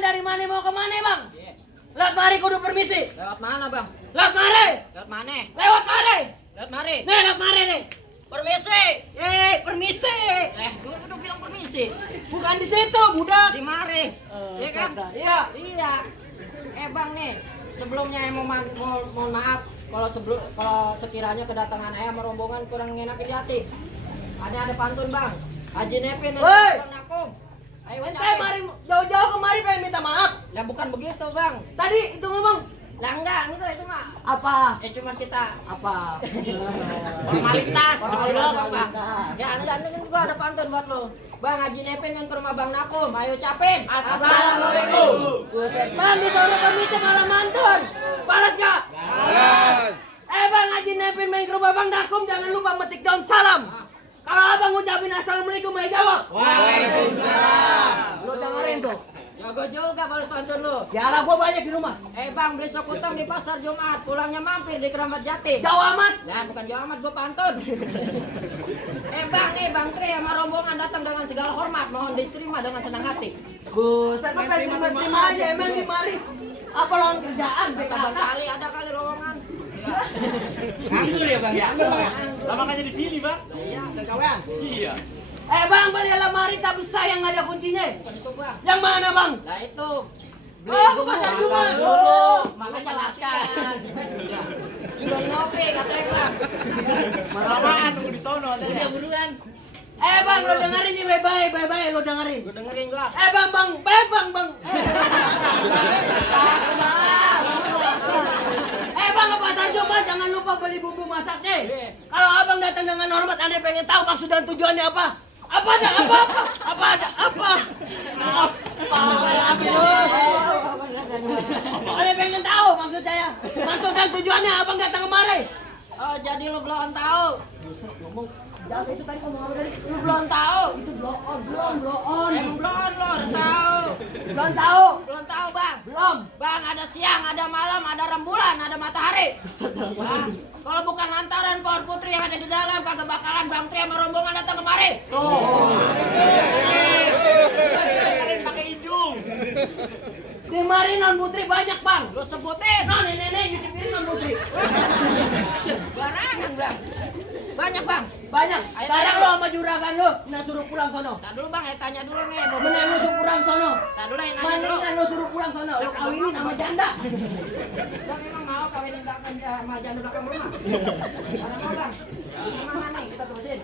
dari mana mau ke mana bang? Lewat mari kudu permisi. Lewat mana bang? Lewat mari. Lewat mana? Lewat mari. Lewat mari. Nih lewat mari nih. Permisi. Permisi. Gue udah bilang permisi. Bukan di situ budak. Di mari. Iya kan? Iya. Iya. Bang nih, sebelumnya mohon maaf kalau sekiranya kedatangan ayam rombongan kurang enak di hati. Ada pantun bang. Haji Nepin dan Bang Nakum. Ayo Saya mari jauh-jauh kemari pengen minta maaf. Ya bukan begitu bang. Tadi itu ngomong Lah enggak itu mah. apa? Cuma kita Apa? formalitas. Formalitas. Ya enggak gua ada pantun buat lo. Bang Haji Nepin yang ke rumah Bang Nakum. Ayo capin. Assalamualaikum. Bang disuruh permisi malah mantun. Balas gak? Balas. Bang Haji Nepin main ke rumah Bang Nakum jangan lupa metik daun salam. Kalau abang ngucapin assalamualaikum ayo jawab. Waalaikumsalam. Lo dengerin tuh. Ya gua juga balas pantun lu. Yalah gua banyak di rumah. Bang beli sop utang di pasar Jumat, pulangnya mampir di Keramat Jati. Jauh amat. Lah bukan jauh amat gua pantun. Bang nih Bang Tri sama rombongan datang dengan segala hormat, mohon diterima dengan senang hati. Buset, apa yang terima aja emang di mari. Apa lawan kerjaan? Sabar kali ada kali rombongan. Nganggur ya bang? Nganggur, Bang. Lama makanya di sini bang? Iya, kekawean. Iya. Bang beli lemari tapi sayang nggak ada kuncinya. Bukan itu Bang. Yang mana bang? Lah itu. Aku pasar Jumat. Makanya jelaskan. Belum ngopi katanya Bang. Malaman tunggu di sono ada ya. Buruan. Bang lo dengerin nih bye-bye lo dengerin. Gua dengerin gua. Bang. Bang ke pasar Jumat jangan lupa beli bumbu masaknya. Kalau abang datang dengan hormat, anda pengen tahu maksud dan tujuannya apa? Apa ada? Anda pengen tahu maksud saya? Maksud dan tujuannya abang datang kemari? Oh, jadi lu belum tahu. Jangan itu tadi ngomong apa tadi? Lu belum tahu. Itu blow on. Emang belum lu udah tahu. Belum tahu. Belum tahu, Bang. Belum. Bang, ada siang, ada malam, ada rembulan, ada matahari. Bang, kalau bukan lantaran Power Putri yang ada di dalam, kagak bakalan Bang Tri sama rombongan datang kemari. Pakai hidung. Di mari non putri banyak bang. Lu sebutin. Non nenek nyuci piring non putri. Barangan, Bang. Banyak, Bang. Banyak. Sekarang lo sama juragan lo, nah suruh pulang sono. Nah dulu Bang, tanya dulu nih. Mending lo suruh pulang sono. Nah dulu yang nanya dulu. Mendingan lo suruh pulang sono. Lo kawinin sama janda. Bang memang mau kawinin belakang sama janda belakang rumah. Mana mau Bang? Mana nih kita terusin.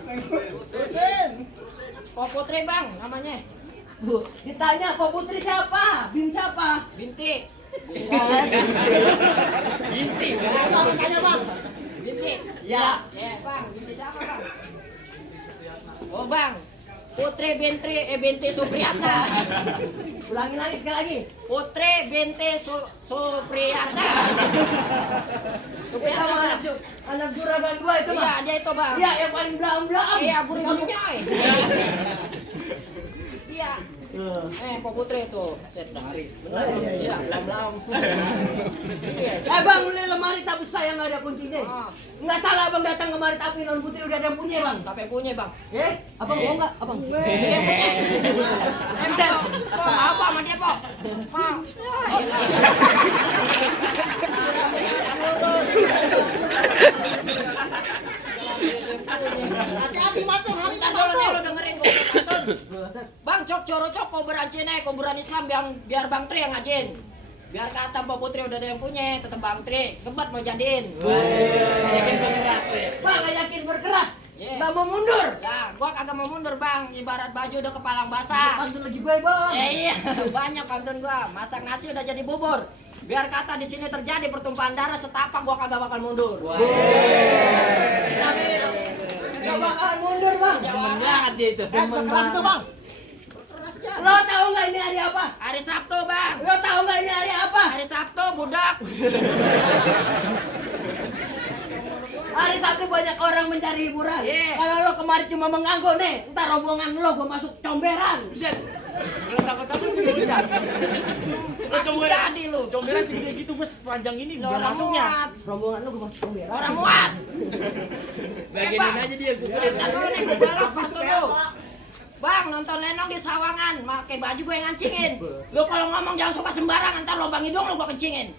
Terusin. Power Putri Bang namanya. Bu, ditanya Pak Putri siapa? Bin siapa? Binti. Binti. Tanya Bang. Binti. Ya. Ya Bang. Binti siapa Bang? Oh Bang. Putri Binti Supriyata. Ulangin lagi sekali lagi. Putri Binti Supriyata. Itu sama anak juragan gua itu Iya, mah. dia itu Bang. Iya, yang paling belam-belam. Iya, buru-burunya. Iya. Pak Putri itu set dari. Iya, belam-belam. Iya. Bang, beli lemari tapi saya nggak ada kuncinya. Ah. Nggak salah abang datang kemari tapi non putri udah ada yang punya bang. Siapa yang punya, Bang? Abang mau nggak? Abang. Dia punya. Bisa. Apa sama dia, Pak? Mau. Hati-hati matang, lo dengerin gua pantun. Bang cok coro cok kau berancine kuburan Islam biar Bang Tri yang ngajin. Biar kata Pak Putri udah ada yang punya, tetap Bang Tri gebat mau jadiin. Yakin berkeras. Bang, nggak yakin berkeras. Yeah. Nggak mau mundur. Ya, gua kagak mau mundur Bang. Ibarat baju udah kepalang basah. Pantun lagi baik bang. Iya, banyak pantun gua. Masak nasi udah jadi bubur. Biar kata di sini terjadi pertumpahan darah setapak gua kagak bakal mundur. Nggak bakalan mundur bang. Jawab banget dia itu. Berkeras tuh bang. Berkeras jangan. Lo tahu nggak ini hari apa? Hari Sabtu, Bang. Lo tahu nggak ini hari apa? Hari Sabtu budak. Hari Sabtu banyak orang mencari hiburan. Iya. Kalau lo kemarin cuma mengganggu nih, ntar rombongan lo gue masuk comberan. Buset. Kalau takut-takut nih bisa. Lo comberan Jadi lu. comberan segede gitu bos panjang ini Lo udah orang masuknya. muat. Rombongan lo gue masuk comberan. Orang muat. Bagian aja dia. Kita dulu nih gua balas pantun lu. Bang, nonton Lenong di Sawangan, pakai baju gue yang ngancingin. Lu kalau ngomong jangan suka sembarangan, ntar lubang hidung lu gua kencingin.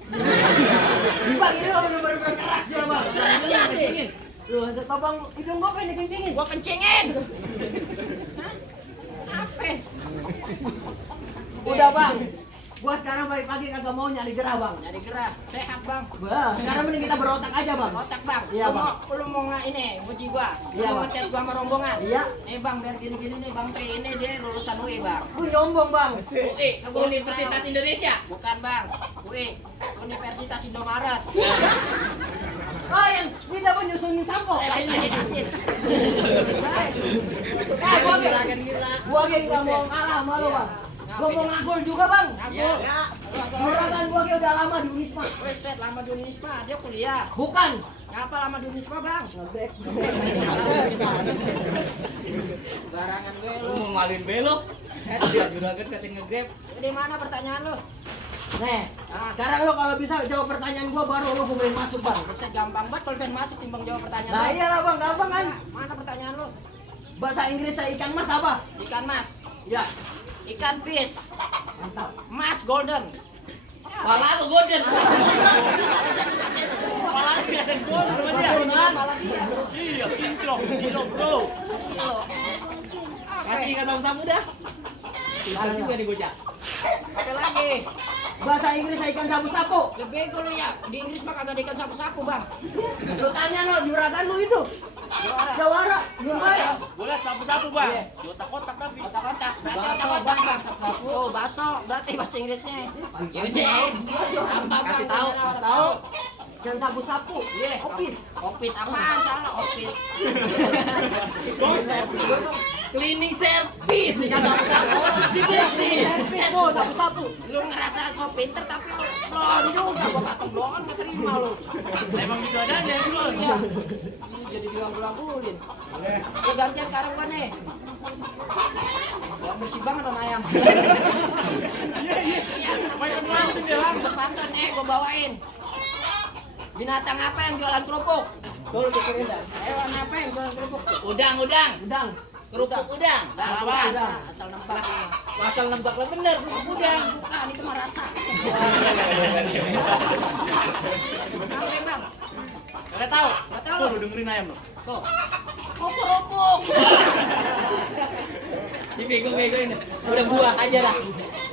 Bang, ini lo bener-bener keras dia, Bang. Keras jadi. Lu topang hidung gua pengen dikencingin. Gua kencingin. Hah? Apa? Udah, Bang. Gua sekarang pagi-pagi kagak mau nyari gerah, Bang. Jadi gerak, sehat bang. Bah, sekarang mending kita berotak aja, Bang. Otak bang. Iya, Lu Bang. Lu mau nggak ini, uji gua? Lu Iya, mau Bang. ngetes gua sama rombongan? Iya. Nih bang, biar gini-gini nih bang Tri ini dia lulusan UI bang. Lu nyombong, Bang. UI, Universitas Indonesia. Bukan bang, UI, Universitas Indomaret. Oh, yang kita pun nyusunin sampo. Asin. Gua nggak mau kalah sama lu, Bang. Gua mau ngagul juga, Bang. Ngagul. Ya. Juragan gua udah lama di Unisma. Set lama di Unisma, dia kuliah. Bukan. Ngapa lama di Unisma bang? Ngebrek. Barangan gue lu. Lu mau malin belok? Dia juragan kating nge-grab. Di mana pertanyaan lu? Nih, sekarang lo kalau bisa jawab pertanyaan gua baru lo boleh masuk, Bang. Bisa gampang banget kalau pengen masuk timbang jawab pertanyaan Nah, lu. iyalah, Bang, gampang kan? Mana pertanyaan lu? Bahasa Inggrisnya ikan mas apa? Ikan mas, Ya, ikan fish, mantap. mas golden. Pala lu golden. Kepala dia dan gol sama dia. Iya, kinclong, sino bro. Kasih ikan sapu-sapu dah. Pintar juga nih bocah. Apa lagi? Bahasa Inggrisnya ikan sapu-sapu. Lebih bego lu ya. Di Inggris mah kagak ada ikan sapu-sapu bang. Lo tanya lo, juragan lu itu. Jawara, gimana? Gue liat sapu-sapu bang. Di otak-otak tapi. Otak-otak, berarti otak-otak bang. Oh baso, berarti bahasa Inggrisnya. Yaudah, apa bang? Kasih tahu. Tahu? Ikan sapu-sapu. Iya, Opis. Opis apaan? Salah opis. Cleaning service ikan sapu-sapu. Dibersih. Oh, sapu-sapu. Lu ngerasa so pinter tapi belum juga. Gua katong blokan gak terima lu. Emang gitu adanya bro. Jadi dilagu-laguin. Lu gantian sekarang gua nih. Ya bersih banget sama ayam. Iya, Main pantun dia bang. pantun nih gua bawain. Binatang apa yang jualan kerupuk? Tuh, pikirin dah. Hewan apa yang jualan kerupuk? Udang. Udang. Kerupuk udang. Nah, bukan. Asal nembak. Asal nembak lah bener, kerupuk udang. Bukan, itu mah rasa. Apa bang? Kagak tahu. Gak tahu. Tuh lu dengerin ayam lu. Tuh. Oh, kerupuk. Dibego-begoin. Udah buang aja dah.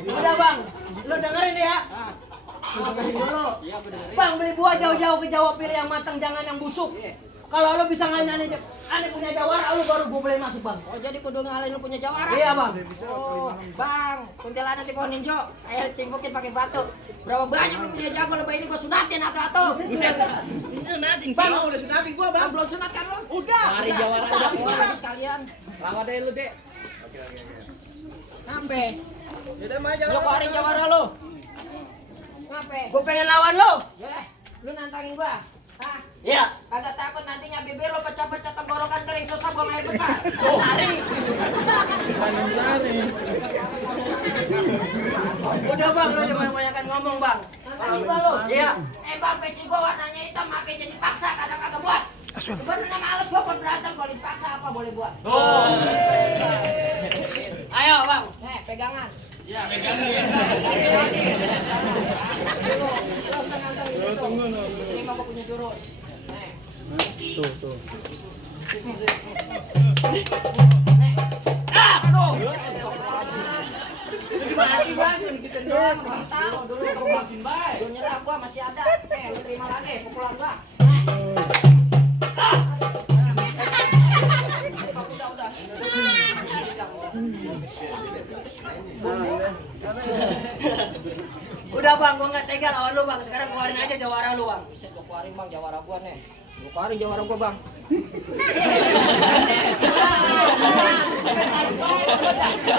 Udah, Bang. Lo dengerin ya. Dengerin dulu. Bang, beli buah jauh-jauh ke Jawa, pilih yang matang, jangan yang busuk. Kalau lo bisa nganyain aneh punya jawara, lo baru gue boleh masuk, Bang. Oh, jadi kudu ngalahin lu punya jawara? Iya, Bang. Oh, bang, kuntilanak di pohon ninjo, timbukin pakai batu. Berapa banyak lu punya jago lebih ini gua sunatin atau? Buset. Bisa nating. Bang, udah sunatin gua bang. Belum sunat kan lu? Udah. Lari jawara udah Keluar keluar. sekalian. Lawan deh lu, Dek. Nampe. Udah mah Lu keluarin jawara lu. Nampe. Gue pengen lawan lo. Ya, lu nantangin gua. Hah? Iya. Kagak takut nantinya bibir lu pecah-pecah tenggorokan kering susah buang air besar. Sari. Udah, Bang, lo jangan banyakan ngomong, Bang. Nantangin gua lu. Iya. Bang, peci gua warnanya hitam, makin jadi paksa kadang kagak buat. Sebenarnya males gua buat berantem, kalau dipaksa apa boleh buat. Oh. Ayo, Bang. Pegangan. Ya, megang dia. Ini mau gua punya jurus. Tuh. Gimana sih bang? Kita doang. Tahu dulu Lu makin baik. lu nyerah gua masih ada. Lu terima lagi pukulan gua. Udah. Udah, Bang, gue nggak tega lawan lo, Bang. Sekarang keluarin aja jawara lo, Bang. Bisa gua keluarin bang jawara gua nih. Gua keluarin jawara gua bang.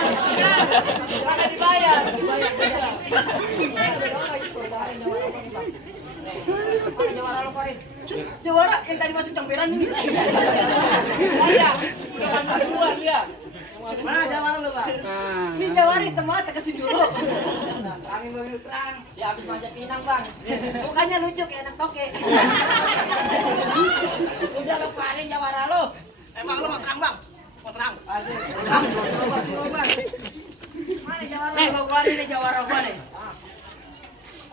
Jangan dibayar. Keluarin jawara lu keluarin. Jawara yang tadi masuk campiran ini. Saya udah pasang dua dia. Mana jawara lo, Bang? Ini jawara hitam banget, kasih dulu. Terangin mobil terang. Dia habis manjat pinang bang. Mukanya lucu kayak anak toke. Udah lu keluarin jawara lu. Emang lu mau terang bang? terang. Gua keluarin nih jawara gua nih.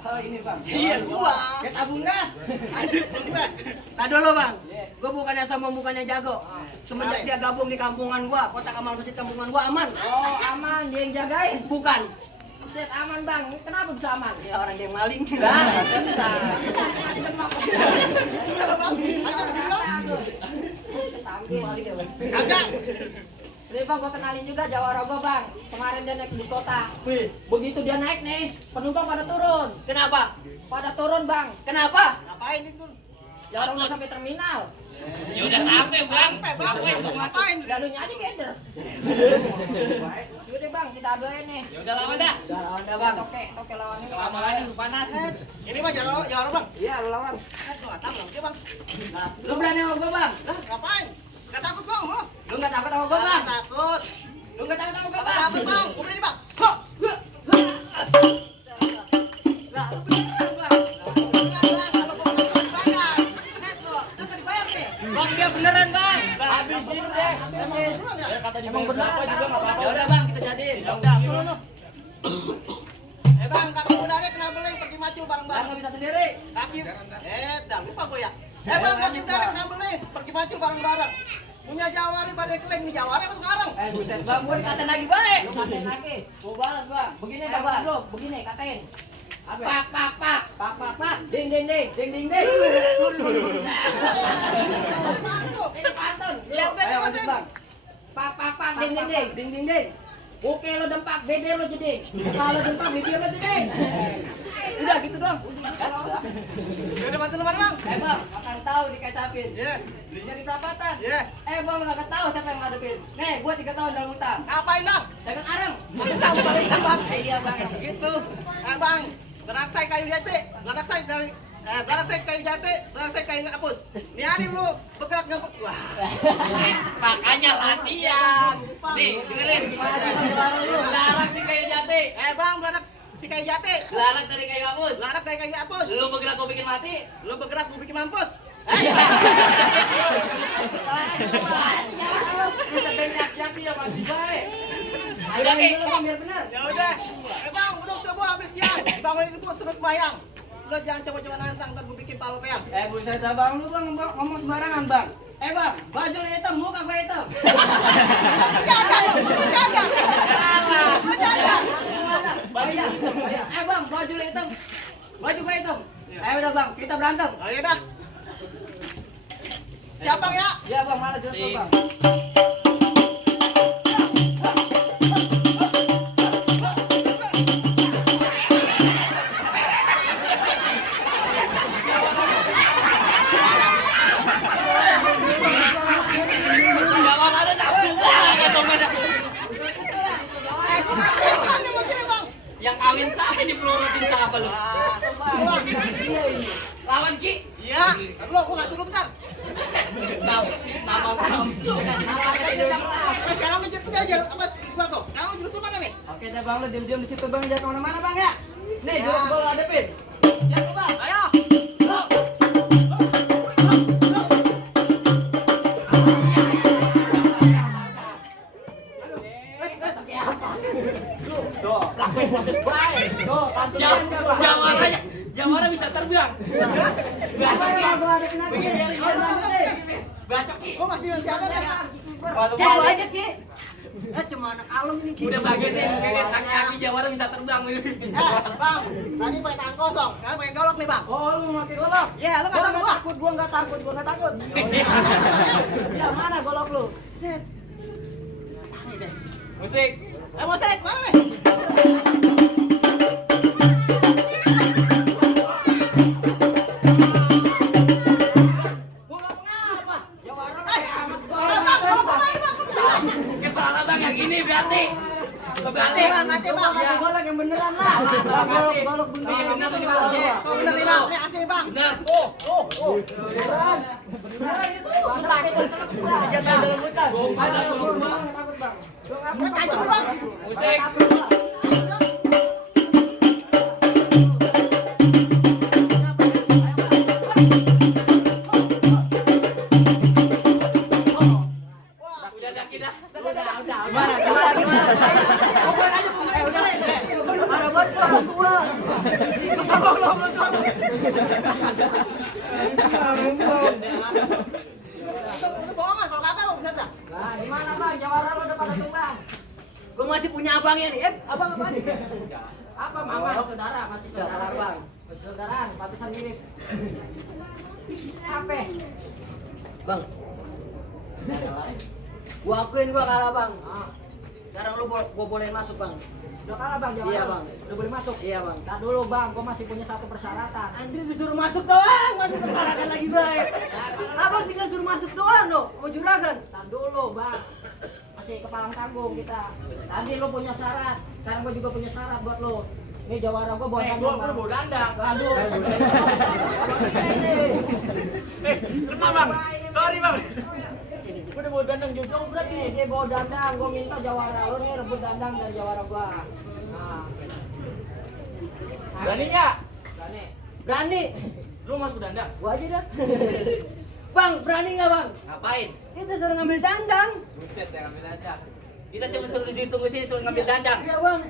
Oh ini bang. Iya, gua. Kayak tabung gas. Aduh, gua. Nah dulu bang, gua bukannya sombong bukannya jago. Semenjak dia gabung di kampungan gua, kota Kamal Masjid kampungan gua aman. Oh, aman dia yang jagain. Bukan. Buset aman, Bang. Kenapa bisa aman? Ya orang dia yang maling. Lah, Kagak. Ini bang, gua kenalin juga jawara gua bang. Kemarin dia naik ke bus kota. Wih, Begitu dia naik nih, penumpang pada turun. kenapa? Pada turun bang. Kenapa? Ngapain itu? Jawara udah sampai terminal. Ya udah sampai bang. Ngapain? Ngapain? Lalunya aja keder. Yaudah bang, kita aduin nih. Ya udah lawan dah. Udah bang. Toke lawannya. Kelamaan lu panas. Ini mah jawara bang. Iya, lu lawan. Lu atam lah, dia bang. Lu berani sama gua bang? Lah, ngapain? Gak takut bang, lo. Lu nggak takut sama gua bang? Takut. Lu nggak takut sama gua Gak bang? takut bang. Gua berani bang. Lah, lu beneran bang. Bang dia beneran bang. Habisin deh. Emang beneran juga nggak apa-apa. Ya udah bang, kita jadiin. Ya udah, lu. Bang, kaki udara kena beling pergi maju bang Bang bang. nggak bisa sendiri. Kaki, dah lupa gue ya. Bang, kaki udara kena beling pergi maju bareng-bareng. Punya jawari pada keleng nih jawari apa sekarang? Buset bang, gua dikatain lagi baik. Lu katain lagi. Gua balas bang. Begini bang, lu begini katain. Pak, pak, pak, pak, pak, pak, ding, ding, ding, ding, ding, ding. Ini pantun. Ya udah, Ayo, terusin. lanjut, bang. Pak, pak, pak, ding, ding, ding, ding, ding, ding. Oke lo dempak, bebek lo jeding. Kalau dempak, bibir lo jeding. Udah gitu doang. Ya udah bantu teman bang. Bang, makan tahu dikecapin. Iya, Belinya di perapatan. iya. Bang, lu gak tahu siapa yang ngadepin. Nih, gua 3 tahun dalam utang. Ngapain bang? Dagang areng. Masa tahu bang bang? Iya bang, emang gitu. Bang, beraksai kayu jati, beraksai dari beraksai kayu jati, beraksai kayu hapus. Nih hari lu bergerak ngepus. Wah, Makanya latihan. Nih, dengerin. Larak si kayu jati. bang beranak si kayu jati, Larak dari kayu hapus. larak dari kayu hapus. Lu bergerak gua bikin mati. Lu bergerak gue bikin mampus. Bisa banyak ya masih baik. Udah, Ki. Ayo bang, biar benar. Ya udah, bang udah semua habis siang. Bangunin ibu suruh bayang. Lu jangan coba-coba nantang ntar gue bikin palu peyang. Buset dah bang, lu bang ngomong sembarangan bang. Bang, baju lu hitam, muka gua hitam. Jaga lu, jaga. Salah. Lu jaga. Bayang. Bang, baju lu hitam. Baju gua hitam. Udah bang, kita berantem. Ayo dah. Siapa ya? Ya bang, malah justru bang. Jangan ada nafsu banget dong ada. Yang kawin saya dipelurutin siapa lu? Lawan Ki. Iya. Lu gua ngasih lu bentar. Nama Samsu. Sekarang lu jatuh aja apa gua tuh? Sekarang lu jurus lu mana nih? Oke deh bang, lu diam-diam di situ bang, jangan kemana-mana bang ya. Nih, jurus gua lu hadepin. Jangan bang. Ayo. Proses baik. Tuh, kasihan gak bang? Jawara bisa terbang. Bacok Ki. Gua hadepin lagi. Bacok Ki. Gua masih ada deh. Waduh, Ki, lu aja Ki. Cuma anak kalem ini Ki. udah bagian nih, kayak kaki Jawara bisa terbang nih. Bang, tadi pakai tangan kosong, sekarang pakai golok nih, Bang. Oh, lu pakai golok? Iya, lu nggak takut, Gua nggak takut, gua nggak takut. Ya mana golok lu? Set. Musik. Musik, mana nih? Gua nggak ngapa. Ya warung Eh, kayak amat gua. Bang, golok gua main, Bang. Salah bang yang ini berarti. Kebalik. Bang, nanti, Bang. Pakai golok yang beneran lah. Golok beneran. Iya, bener tuh, Golok Bang. Iya, beneran. bener nih, Bang. Nih, asli, Bang. Bener. Beneran itu. Tiga tahun dalam hutan. Gua panas Gua gua. nggak takut bang. Gua nggak Gua tajam lu, Bang. Musik. takut bang. Udah dah kita. Itu bohongan kalau kata lo bisa tak? Nah, gimana bang? Jawara lo udah pada tuh bang. Gue masih punya abangnya nih. Abang apa nih? Apa mama saudara masih saudara Bang. Masih saudaraan, pantesan mirip. Apa? Bang. Gua akuin gua kalah, Bang. Ah, Sekarang lu gua bolehin masuk, Bang. udah kalah bang Jawara. Iya, Bang. Udah boleh masuk. Iya, Bang. Nah dulu bang, gua masih punya satu persyaratan. Andri disuruh masuk doang, masuk persyaratan lagi, Bang. Abang tinggal suruh masuk doang, no. Mau juragan. Tahan dulu bang. Masih kepalang tanggung kita. Tadi lu punya syarat, sekarang gua juga punya syarat buat lu. Ini Jawara gua bawa dandang. Bang. Bawa dandang. Aduh. Kena bang. Sorry bang. Udah bawa dandang jauh-jauh berarti. Ini bawa dandang, gua minta Jawara lu nih rebut dandang dari Jawara gua. Nah. Berani nggak? Berani. Berani. Lu masuk dandang. Gua aja dah. Bang, berani nggak, Bang? Ngapain? Kita suruh ngambil dandang. Buset ya ngambil dandang. Kita cuma suruh ditunggu sini suruh ngambil dandang. Iya, Bang.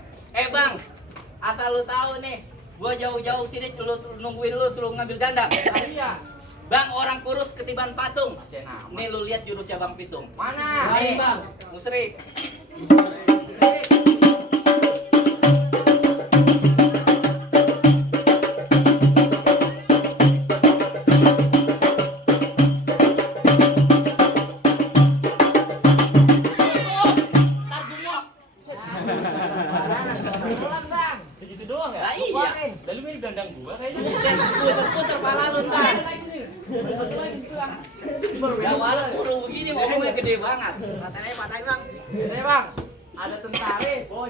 Bang, asal lu tahu nih, gua jauh-jauh sini lu nungguin lu suruh ngambil dandang. Iya. Bang, orang kurus ketiban patung. Masih nama. Nih lu lihat jurusnya Bang Pitung. Mana? Nih, Bang. Musrik. Pulang bang. Segitu doang ya? Lah iya. Keluarin. Dan lu mirip dandang gua kayaknya. Buset, puter-puter pala lu ntar. Jawara kurung begini ngomongnya gede banget. Patahin bang. Ini bang. Ada tentara, bawa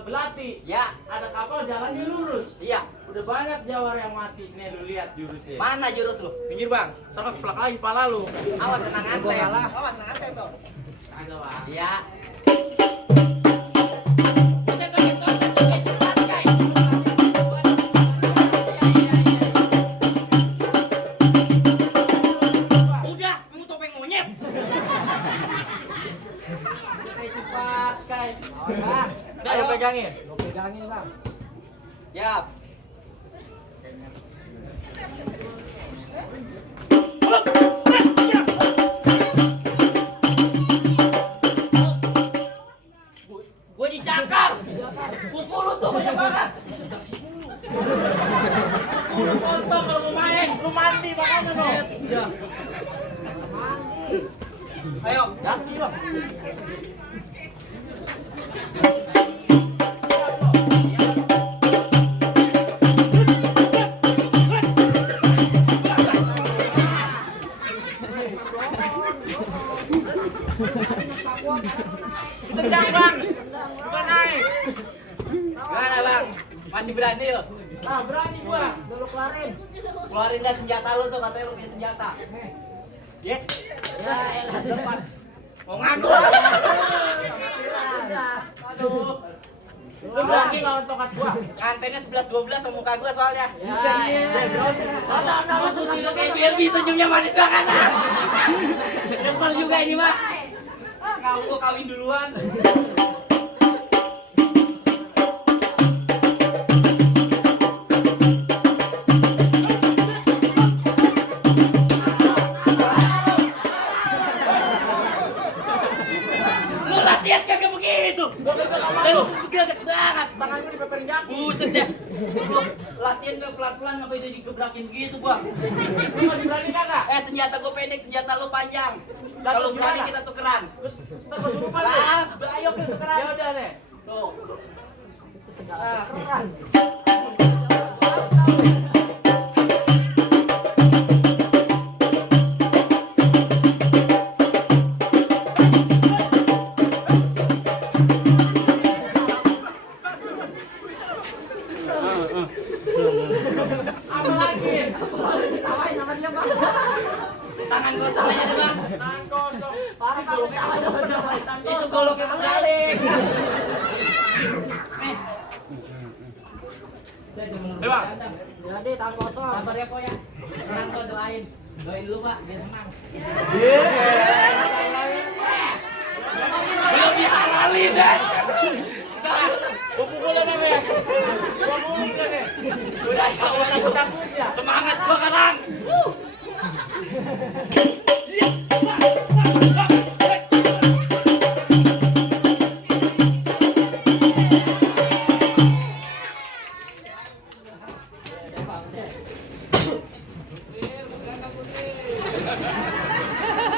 belati. Ya, Ada kapal jalannya lurus. iya. Udah banyak jawara yang mati. Nih lu lihat jurusnya. Mana jurus lu? Pinggir bang. Ntar keplak lagi pala lu. Awas tenang antai ya lah. Awas nanti tuh. Kagak bang. Iya. Udah, kamu topeng monyet. Cepat kai. Bang. Udah lu pegangin. Lu pegangin bang. Siap. Gue dicakar. Pukul lu tuh banyak banget. Lu kontol kalau mau main. Lu mandi makanya dong. Udah. Mandi. Ayo. Kaki bang. Tendang bang. Bukan naik. Gimana bang? Masih berani lo? Ah berani gua. Udah lu keluarin. Keluarin dah senjata lu tuh, katanya lu punya senjata. Ya. Ya elah lepas. Mau ngaku? Aduh. Lu berani lawan tokat gua. Ngantennya 11-12 sama muka gua soalnya. Bisa Maksud lu kayak biar bisa senyumnya manis banget. Kesel juga ini mah. Kamu gua kawin duluan. Lu latihan kagak begitu. Lu gerak banget. Tangan gua dipeperin jaki. Buset deh. Lu latihan gak pelan-pelan ngapain jadi gebrakin gitu gua. Lu masih berani kagak? Senjata gua pendek, senjata lu panjang. Lah, Kalau terus berani gimana? kita tukeran. Ntar gua suruh lu. Lah, ayo kita tukeran. Ya udah deh. Tuh. Segala keren. Apa lagi? Ketawain sama dia bang. Tangan kosong aja deh, Bang. Tangan kosong. Parah kalau ketawain. Itu goloknya terbalik. Eh bang. Jadi tangan kosong. Sabar ya, Po ya. Tenang kok doain. Doain dulu, Pak, biar menang. Belum dihalalin, deh. Gua pukulin apa ya? Gua pukulin deh. Udah, takut ya. Semangat gua Karang.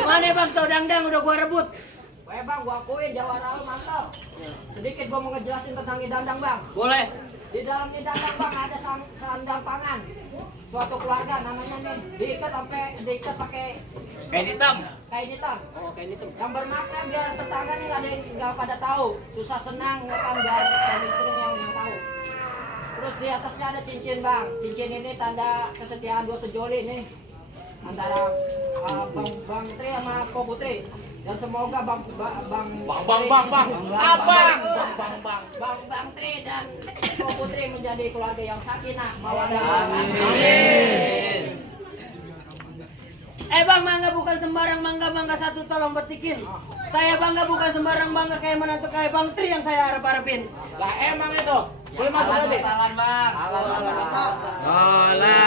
Mana bang tuh dangdang udah gua rebut. Weh bang, gua akuin jawara lu mantap. Sedikit gua mau ngejelasin tentang Idandang bang. Boleh. Di dalam Idandang bang ada sandang pangan. Suatu keluarga namanya nih diikat pakai Kain hitam. kain hitam. Oh, kain hitam. Yang bermakna biar tetangga nih ada yang nggak pada tahu, susah senang nggak kan biar suami istri yang tahu. Terus di atasnya ada cincin bang. Cincin ini tanda kesetiaan dua sejoli nih antara bang Tri sama Po Putri. Dan semoga bang Tri dan Po Putri menjadi keluarga yang sakinah mawaddah. Amin. Bang, mangga bukan sembarang mangga satu tolong betikin. Saya bangga bukan sembarang bangga kayak menantu kayak Bang Tri yang saya harap-harapin. Lah emang itu. Boleh masuk lagi. Salam bang. Olah.